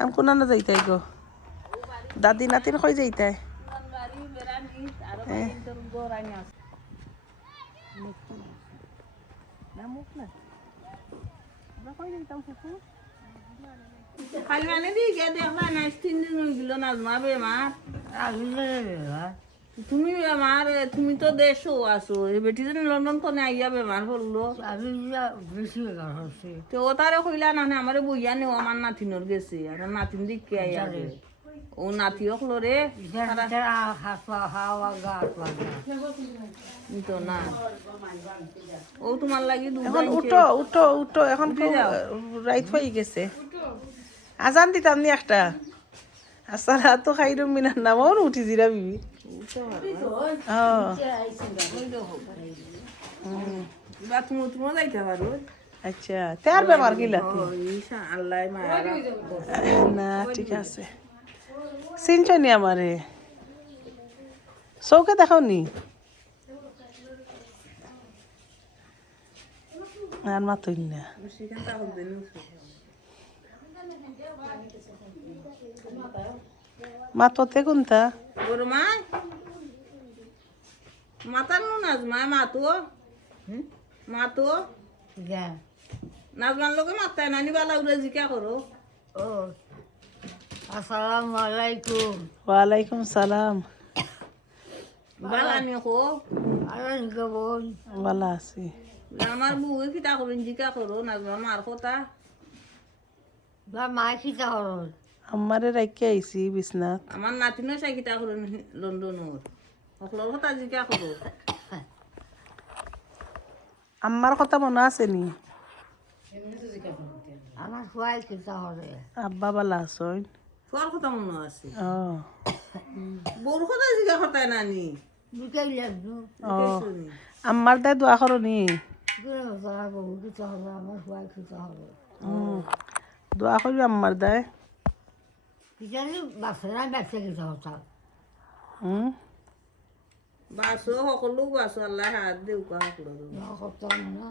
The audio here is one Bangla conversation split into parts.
আম কোনা না যাইতাই গো দাদি নাতিন কই যাইতাই খালি মানে দি কে দেখলা না 3 দিন হই গেল না মা বেমার তুমি বেমার তুমি তো দেশও আছো এই বেটি জন লন্ডন কোনে আইয়া বেমার হলো বেশি বেকার হচ্ছে তো ও তারে কইলা না আমারে বইয়া নেও আমার নাতিনর গেছে আর নাতিন দিকে আইয়া ও নাতিও হলো রে হাত পা হাওয়া গাছ লাগা তো না ও তোমার লাগি এখন উঠো উঠো উঠো এখন রাইত হয়ে গেছে আজান দিতাম নি একটা আসসালা তো খাইরুম মিনার নাম ওর উঠি জিরা বিবি তুমি যাইতে পারো আচ্ছা তার বেমার গিলা আল্লাহ মায়া না ঠিক আছে চিনছনি আমারে চৌকে দেখাও নি আর মাতই না মাততে কোনটা বড় মা মাতার নু নাজমা মাতো নাজমার লোকে মাতায় নানি বালা উড়ে জিকা করো ও আসসালামু আলাইকুম ওয়ালাইকুম সালাম বালা নিয়ে কো আলাইকুম বোন ভালো আছি আমার বউ কিতা করবেন জিকা করো নাজমা মার কথা বা মা খিতা হরল আমারে রাখি আইছি বিছনাত আমার নাতিনও চাই কিতা করেন লন্ডনের সকলের কথা জিকা করো আমার কথা মনে আছে নি আমার সবাই খিতা হরে আব্বা ভালো আছেন তোর কথা মনে আছে ও বউর কথা জিকা করতাই নানি বিকাই লাগতো ও আমার দায় দোয়া করো নি বহু খিতা হরে আমার সবাই খিতা হরে দোয়া করবি আমার দায় কিজানি বাচ্চারা বাচ্চা খিতা হতা বাসো সকলো বাসো আল্লাহ হাত দেউ কা সকলো করতাম না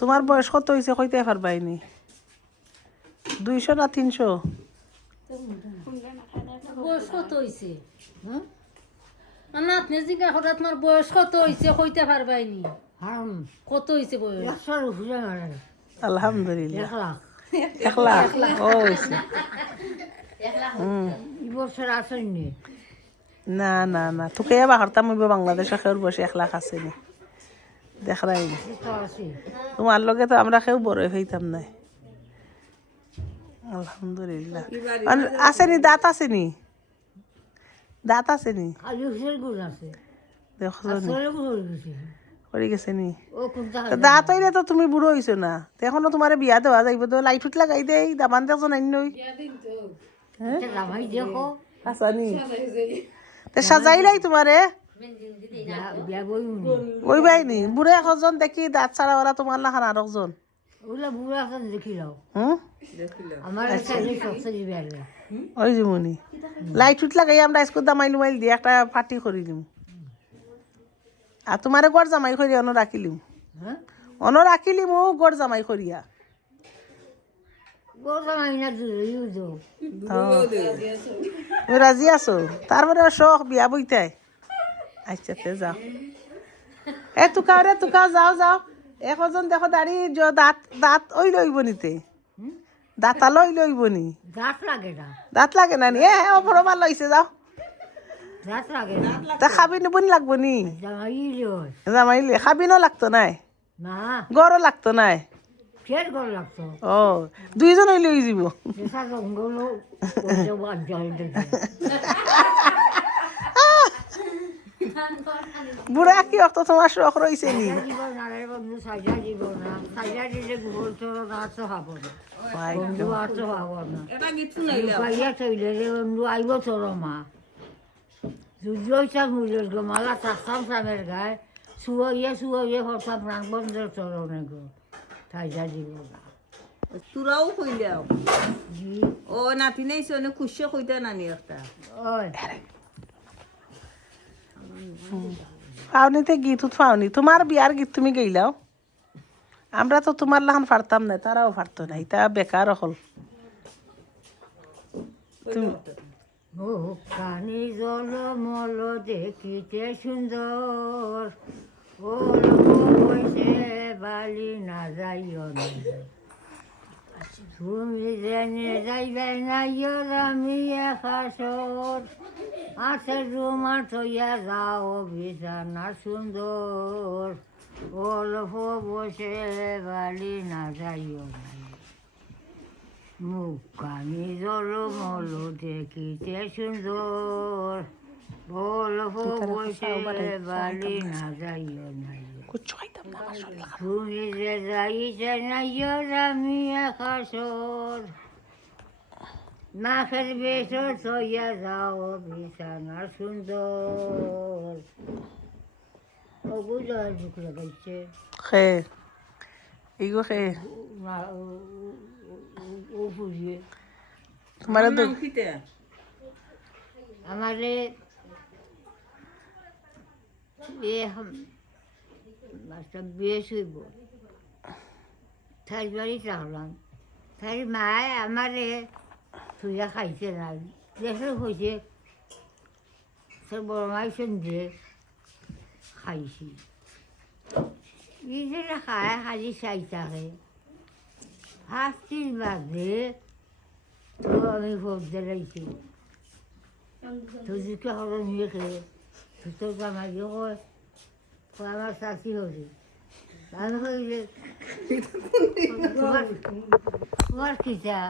তোমার বয়স কত হয়েছে কইতে পারবাইনি 200 না 300 বয়স কত হয়েছে না আপনি জিজ্ঞা করে তোমার বয়স কত হয়েছে কইতে পারবাইনি হাম কত হয়েছে বয়স 100 রুপিয়া মারে আলহামদুলিল্লাহ 1 লাখ 1 লাখ ও হয়েছে এই বছর আসেননি না না না তোকে এবার হারতাম হইব বাংলাদেশে খেউর বসে 1 লাখ আছে নি দেখলাই না আছে তোমার লগে তো আমরা কেউ বড় হইতাম না আলহামদুলিল্লাহ আছে নি দাঁত আছে নি দাঁত আছে নি খালি হুসের গুণ আছে দেখো আসলে গুণ গেছে করে গেছে নি ও কোনটা দাঁত হইলে তো তুমি বুড়ো হইছো না এখনো তোমার বিয়া দেওয়া যাইব তো লাইট উঠ লাগাই দেই দামান দেখো নাই নই জামাই দেখো আচ্ছা নি তে সাজাইলাই তোমারে বিয়া বই ওই বাইনি বুড়ে একজন দেখি দাঁত ছাড়া ওরা তোমার লাখান আর একজন ওগুলা বুড়া আছে দেখি লাও হুম আমার ছেলে সবচেয়ে বিয়া ওই যেমনি লাইট উঠ লাগাই আমরা স্কুল দামাইলু মাইল দিয়ে একটা পার্টি করে দিম আর তোমারে গড় জামাই করিয়া অন রাখিলিম হ্যাঁ রাখিলিম ও গড় জামাই করিয়া গো জামাই না দিও দো তুমি রাজি আছো তারপরে শখ বিয়া বইতাই আচ্ছা তে যাও এ তুকাও রে তুকাও যাও যাও এখন দেখো দাঁড়ি দাঁত দাঁত ওই লইব নিতে দাঁতা লইব নি গাছ লাগে না দাঁত লাগে না নি অপরবার লইছে যাও গাছ লাগে না তা খাবি নিবনি লাগবো নি জামাই লয় জামাইলে খাবিনও লাগতো নাই না গড়ও লাগতো নাই ফের গর লাগতো ও দুইজন হইলে হয়ে যাব যেসা জঙ্গল জল দেখে বুড়া কি অত তোমার শখ রয়েছে নি জীবন নারায় বন্ধু সাজা জীবন না সাজা দিলে গুগল তো গাছ হবো না বন্ধু আর তো হবো না এটা গীত শুনাইলে পাইয়া চলে রে বন্ধু আইব তোর মা যুদ্ধ মূল্যের গো মালা থাকতাম সামের গায়ে শুয়ে হতাম প্রাণ বন্ধের চরণে গো সাজা জীবন না তোরাও কইলাও ও নাতি নেই সে অনেক খুশি কইতে নানি একটা ওই ফাউনিতে গীত ফাউনি তোমার বিয়ার গীত তুমি গাইলাও আমরা তো তোমার লাহান পারতাম না, তারাও পারতো না, এটা বেকার হল। মুখানি জলমল দেখিতে সুন্দর, ও বসে বালি না যাইও না। তুমি জেনে যাইবে না আমি একাশর, আছে রুমা থইয়া যাও বিছানা সুন্দর, অল্প বসে বালি না যাইও না। মুখানি জলমল দেখিতে সুন্দর, অল্প বসে বালি না যাইও না। কুচ্ছু খাইতাম না আমার শরীর খারাপ। তুমি যে যাইতে নাইয়র আমি একাশর, মাখের বেশর থইয়া যাও বিছানা সুন্দর। ও বুঝার বুক লাগাইছে খে এইগো খে না ও বুঝিয়ে তোমার নাম কিতে আমারে মাছটা বেশ হইব। তাই বাড়ি চাকলাম, তাই মায় আমারে থুইয়া খাইছে না, দেখলে হয়েছে তোর বড় মাই সন্ধে খাইছি। ইজনে খায় খালি চাই থাকে, হাসতির বাদে তো আমি ভোট দিলাইছি। তো দুটো হলো নিয়ে খেয়ে তোর আমাকে কয় আমার শাশি হয়েছে। আমি কইলে তোমার কিতা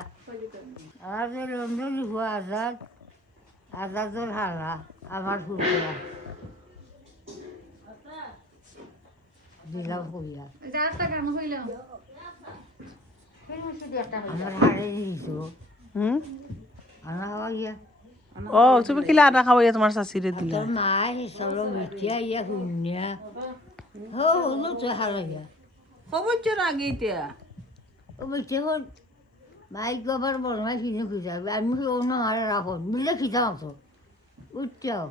আমাদের লন্ডনে হওয়া আজাদ, আজাদর হারা আমার ফুটিয়া দিলাম কইয়া আমার হারে দিছ হুম আমার হওয়া গিয়া। ও তুমি কি লাডা খাওয়াইয়া তোমার শাশুড়ি দিলা? তোর মা হিসাব মিঠিয়া ইয়া শুনিয়া হো হলো তো হারা গিয়া। কবছর আগে এটা ও বলছে হল মাই গবার বড় মাই কিনে খুঁজাবে, আমি অন্য মারে রাখো মিলে খিতাম তো উঠতেও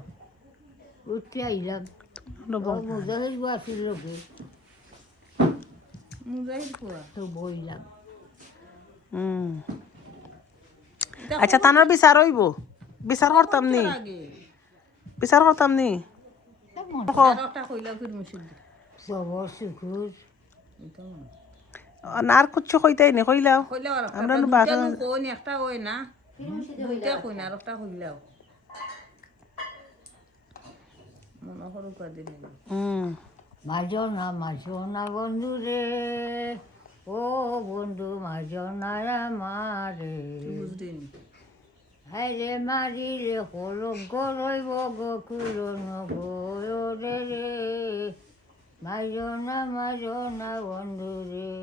উঠতে আইলাম। মজা হইব আসিল লোকে মুজাহিদ কুয়া তো বইলাম। হুম আচ্ছা তানার বিচার হইব, বিচার করতাম নি, আগে বিচার করতাম নি। আরেকটা কইলা ফির মুশিদ সবর শুকুর না আর কুচ্ছু কইতাই নি, কইলাও কইলা আমরা আরেকটা বারো কোন একটা হয় না, দুইটা কই না আরেকটা কইলাও মনে করো কদিন হুম মাঝো না বন্ধু রে, ও বন্ধু মাঝো না আমারে, বুঝলি হাইরে মারিলে কলঙ্ক রইব গোকুল নগরে রে, মাঝো না বন্ধু রে,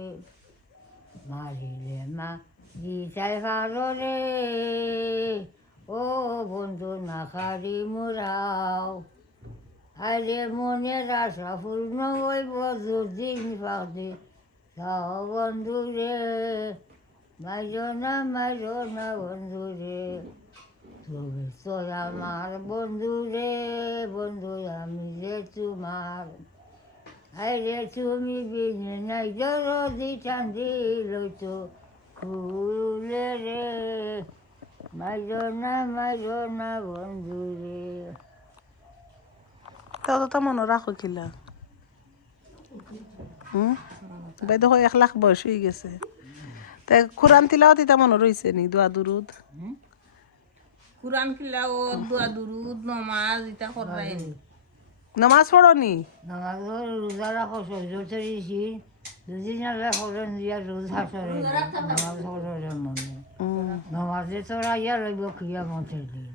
মারিলে মা গীতায় ভালো রে, ও বন্ধু না খারি মোরাও, আরে মনের আশা পূর্ণ হইব দুদিন পাখি যাও বন্ধু রে, মাইজো না বন্ধু রে, তুমি তো আমার বন্ধু রে, বন্ধু আমি রে তোমার, আরে তুমি বিনে নাই জরদি ঠান্ডি লইতো খুলে রে, মাইজো না বন্ধু রে। তো তো মনে রাখো কিলা। হুম বাই দেখো 1 লাখ বয়স হয়ে গেছে, তা কোরআন তিলাওয়াত এটা মনে রইছে নি? দোয়া দুরুদ কুরআন খিলাও দোয়া দুরুদ নমাজ এটা করাই নামাজ পড়ো নি? নামাজ রোজা রাখো সহ্য চড়িয়েছি, দুদিন আল্লাহ ফলন দিয়া রোজ হাসরে নামাজ ফলনের মনে নামাজে তোরা ইয়া লইব খিয়া মতের দিন।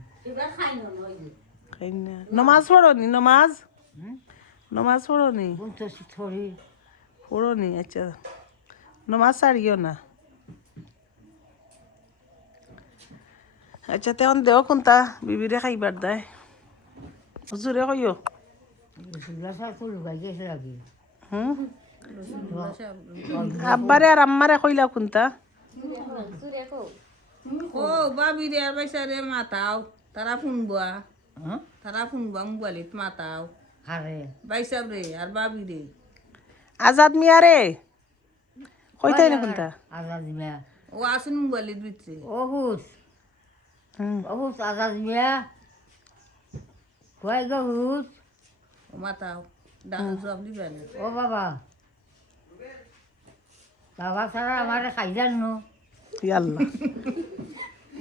খাই না। নমাজ পড়ো নি? নমাজ পড়ো নি? তো থরি পড়ো নি? আচ্ছা নমাজ ছাড়িও না। আচ্ছা তেমন দেও কোনটা বিবিরে খাইবার দেয় জোরে কইও। রসুল্লা সার তো লুকাই গেছে রাখি। হুম আব্বারে আর আম্মারে কইলা কোনটা? ও বাবি রে আর বাইসারে মাতাও তারা ফুনবা মোবাইলত মাতাও হারে বাইসাব রে আর বাবি রে আজাদ মিয়া রে কইতাই না কোনটা আজাদ মিয়া ও আসুন মোবাইলের ভিতরে অহুস হুম অহুস আজাদ মিয়া কয় গো হুস ও মাতাও জব দিবেন ও বাবা বাবা ছাড়া আমার খাই জানো ইয়াল্লা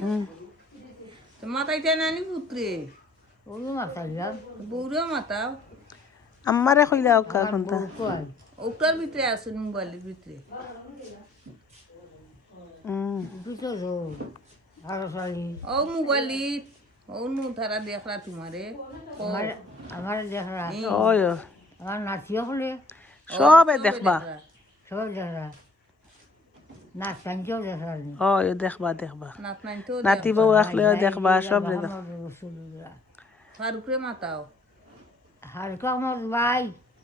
হুম মাতাইতে নানি পুত্রে ওই মাতাইলাম বউরেও মাতাও আমারে কইলা ওকা কোনটা কয় ওটার ভিতরে আসুন মোবাইলের ভিতরে হুম দুটো রো আরো শাড়ি ও মোবাইলিত ও নু তারা দেখলা তোমারে ও আমার আমার দেখরা ওই আমার নাতিও হলে সবে দেখবা সব দেখরা নাচ টানকেও দেখরানি ওই দেখবা দেখবা নাত নাই তো নাতি বউ আসলেও দেখবা সব দেখবা ফারুকরে মাতাও হালকা আমার ভাই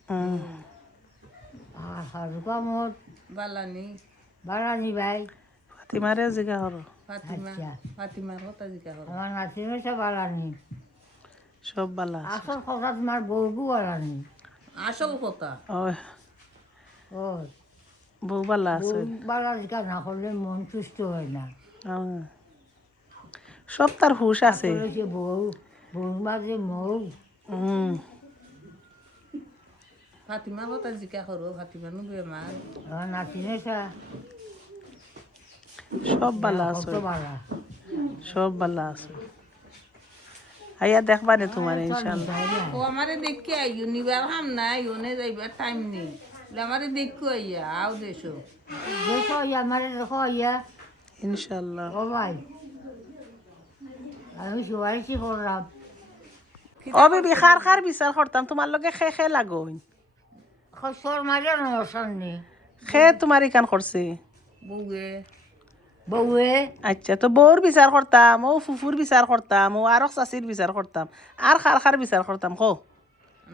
হুম আর হালকা আমার বালানি বাড়ানি ভাই ফাতিমারে জিগা হরো ফাতিমা আচ্ছা। ফাতিমার কথা জিজ্ঞা করো আমার নাতিনো সব বাড়ানি সব বালা আছে। আসল কথা তোমার বউবু বাড়ানি আসল কথা ওই ও বউ বালা আছে বউ বাড়ানিকা না করলে মন সুস্থ হয় না হুম। সব তার হুশ আছে আসলে সে বউ মাঝে মৌ হুম ফাতিমার কথা জিজ্ঞা করো ফাতিমা নু বেমার আমার নাতিনো সব বালা আছে কত বাড়া সব বালা আছে আইয়া দেখবা নে তোমার ইনশাআল্লাহ ও আমারে দেখকে আইও নিবার হাম নাই ওনে যাইবার টাইম নেই আমারে দেখো আইয়া আও দেশো দেখো আমার দেখো ইয়া ইনশাআল্লাহ ও ভাই আমি সুপারিশই করলাম ও বিবি খার খার বিচার করতাম তোমার লগে খে খে লাগোই খসর মারে নমস্কার নেই খে তোমার ইকান করছে বউয়ে বউয়ে আচ্ছা তো বউর বিচার করতাম ও ফুফুর বিচার করতাম ও আর চাষির বিচার করতাম আর খার খার বিচার করতাম কো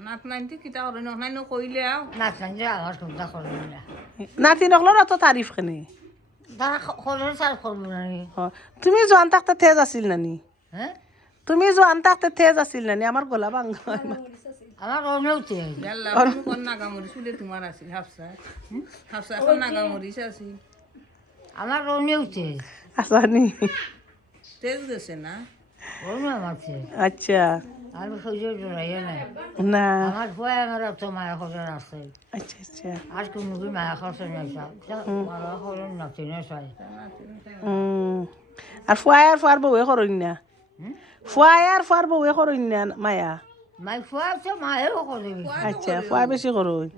নাত নাইনটি কিতা করে নাই নো কইলে আও নাচ নাচে আমার চিন্তা করবে না নাতি নকলর অত তারিফ কেনে তারা খরের চাল করবো না নি। তুমি জোয়ান থাকতে তেজ আছিল নানি হ্যাঁ তুমি জোয়ান থাকতে তেজ আছিল নানি আমার গলা ভাঙ্গা আমার অনেকতে আল্লাহ কোন নাগামরি শুলে তোমার আছিল হাফসা হাফসা এখন নাগামরিস আছিল আমার অনেকতে আসানি তেজ গেছে না অন্য আমারছে আচ্ছা আমি সহ্য জড়াইয়া নাই না আমার ভয় আমার অত মায়া খরচ আছে আচ্ছা আচ্ছা আর কোনো কি মায়া খরচ নাই মায়া খরচ নাচি না চাই আর ফুয়ার ফুয়ার বউয়ে করইন না ফুয়ার ফুয়ার বউয়ে করইন না মায়া মাই ফুয়া আছে মায়েও করবি আচ্ছা ফুয়া বেশি করই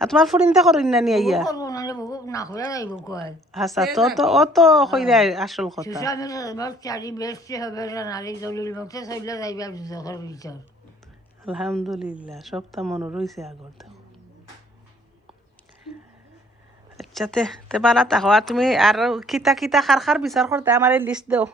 আর তোমার ফুরিনতে করইন না নিয়ে ইয়া করবো না রে বহু না করে যাইব কয় হাসা তো তো ও তো কইরা আসল কথা সুস্বামী চারি বেশি হবে নারী দলিল মুখে চলে যাইবে দুচকের ভিতর আলহামদুলিল্লাহ সবটা মনে রয়েছে আগর দেখো আচ্ছা তে বালা তাহা তুমি আর কিতা কিতা খার খার বিচার করতে আমার লিস্ট দেও